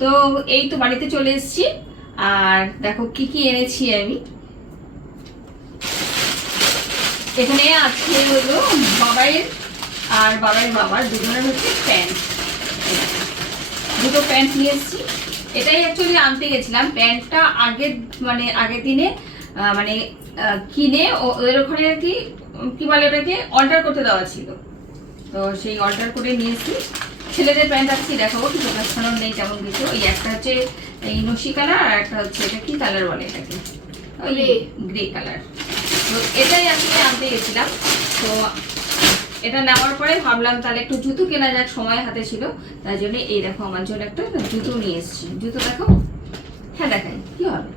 তো এই তো বাড়িতে চলে এসেছি। আর দেখো কি কি এনেছি আমি। এখানে আছে হলো বাবাইয়ের আর বাবার বাবার দুজনের হচ্ছে প্যান্ট। দুটো প্যান্ট নিয়ে এসেছি। এটাই অ্যাকচুয়ালি আনতে গেছিলাম। প্যান্টটা আগের মানে আগের দিনে মানে কিনে ওদের ওখানে আর কি কি বলে ওটাকে, অল্টার করতে দেওয়া ছিল। তো সেই অল্টার করে নিয়েছি ছেলেদের প্যান্ট আজকে দেখাবো কিছু দেখানোর নেই তেমন কিছু। ওই একটা হচ্ছে এই নসি কালার আর একটা হচ্ছে এটা কি কালার বলে এটাকে? ওই গ্রে কালার। তো এটাই আসলে আনতে গেছিলাম। তো এটা নেওয়ার পরে ভাবলাম তাহলে একটু জুতো কেনা যাক সময় হাতে ছিল। তাই জন্য এই দেখো আমার জন্য একটা জুতো নিয়ে এসেছি। জুতো দেখো। হ্যাঁ দেখাই। কি হবে?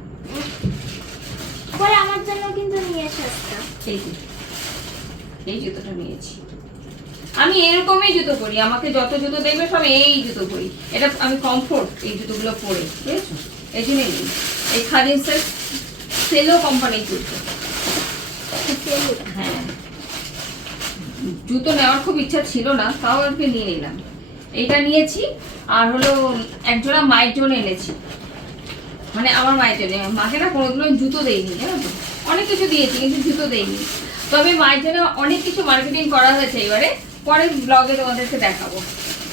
পরে আমার জন্য কিন্তু নিয়ে এসে এই জুতোটা নিয়েছি। আমি এরকমই জুতো পরি, আমাকে যত জুতো দেখবে সব এই জুতো পরি। এটা আমি কমফোর্ট এই জুতোগুলো পরে, বুঝেছ? এই জন্যই নিই এই খাদিমসের সেলো কোম্পানির জুতো। হ্যাঁ। জুতো নেওয়ার খুব ইচ্ছা ছিল না, তাও কি নিয়ে নিলাম এটা নিয়েছি, আর হলো একজোড়া মায়ের জন্য এনেছি। মানে আমার মায়ের জন্য। মাকে না কোনোদিনও জুতো দেয়নি জানো তো? অনেক কিছু দিয়েছি, কিন্তু জুতো দেয়নি তবে মায়ের জন্য অনেক কিছু মার্কেটিং করা হয়েছে এবারে। পরে ব্লগে তোমাদেরকে দেখাবো।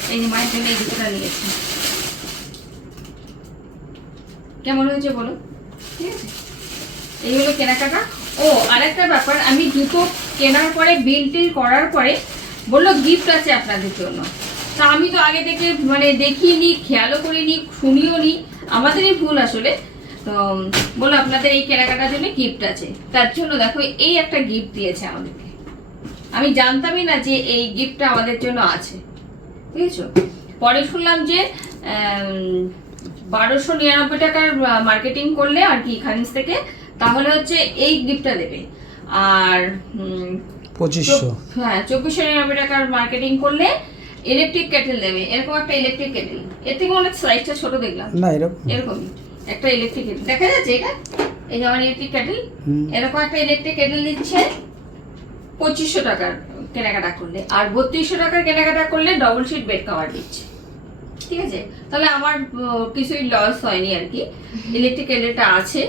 এই মায়ের জন্য এই জুতোটা নিয়েছি। কেমন হয়েছে বলো? ঠিক আছে? এই হলো কেনাকাটা। ও, আরেকটা ব্যাপার, আমি জুতো কেনার পরে বিল টিল করার পরে বলল গিফট আছে আপনাদের জন্য। তা আমি তো আগে থেকে মানে দেখিনি, খেয়ালও করিনি, শুনিও নি। আমাদেরই ভুল আসলে। তো, বলল আপনাদের এই কেনাকাটার জন্য গিফট আছে। তার জন্য দেখো, এই একটা গিফট দিয়েছে আমাদেরকে। আমি জানতামই না যে এই গিফটটা আমাদের জন্য আছে। বুঝেছ? পরে শুনলাম যে বারোশো নিরানব্বই টাকার মার্কেটিং করলে আর কি খানিস থেকে তাহলে হচ্ছে এই গিফটটা দেবে। আর পঁচিশশো। হ্যাঁ চব্বিশশো নিরানব্বই টাকার মার্কেটিং করলে ইলেকট্রিক কেটেল দেবে। এরকম একটা ইলেকট্রিক কেটেল এর থেকে অনেক সাইজটা ছোট দেখলাম। না এরকম এরকমই। একটা ইলেকট্রিক কেটেল দেখা যাচ্ছে এটা? এই যে আমার ইলেকট্রিক কেটেল এরকম একটা ইলেকট্রিক কেটেল দিচ্ছে পঁচিশশো টাকার কেনাকাটা করলে আর বত্রিশশো টাকার কেনাকাটা করলে ডবল শিট বেড কভার দিচ্ছে। ঠিক আছে? তাহলে আমার কিছুই লস হয়নি আর কি। ইলেকট্রিক কেটেলটা আছে।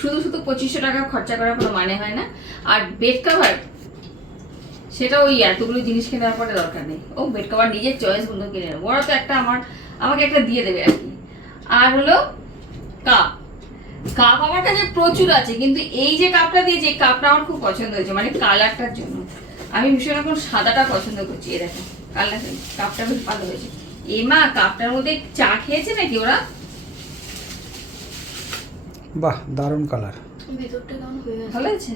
শুধু শুধু পঁচিশশো টাকা খরচা করার কোনো মানে হয় না। আর বেড কভার সেটা ওই এতগুলো জিনিস কেনার পরে দরকার নেই। ও বেড কভার নিজের চয়েস বন্ধু কিনে নেব। ওরা তো একটা আমার আমাকে একটা দিয়ে দেবে আর কি। আর হলো কাপ কাপ আমার কাছে প্রচুর আছে কিন্তু এই যে কাপটা দিয়েছে এই কাপটা আমার খুব পছন্দ হয়েছে মানে কালারটার জন্য। আমি ভীষণ এখন সাদাটা পছন্দ করছি এ দেখো কালার কাপটা বেশ ভালো হয়েছে। এ মা কাপটার মধ্যে চা খেয়েছে নাকি ওরা? বাহ দারুণ কালার ভালো আছে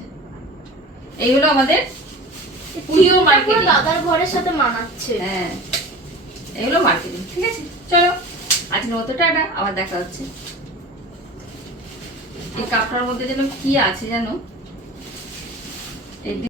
এই হলো আমাদের মার্কেটিং দাদার ঘরের সাথে মানাচ্ছে। হ্যাঁ এগুলো মার্কেটিং ঠিক আছে? চলো আজকের মতো টাটা আবার দেখা হচ্ছে। এই কাপটার মধ্যে যেন কি আছে জানো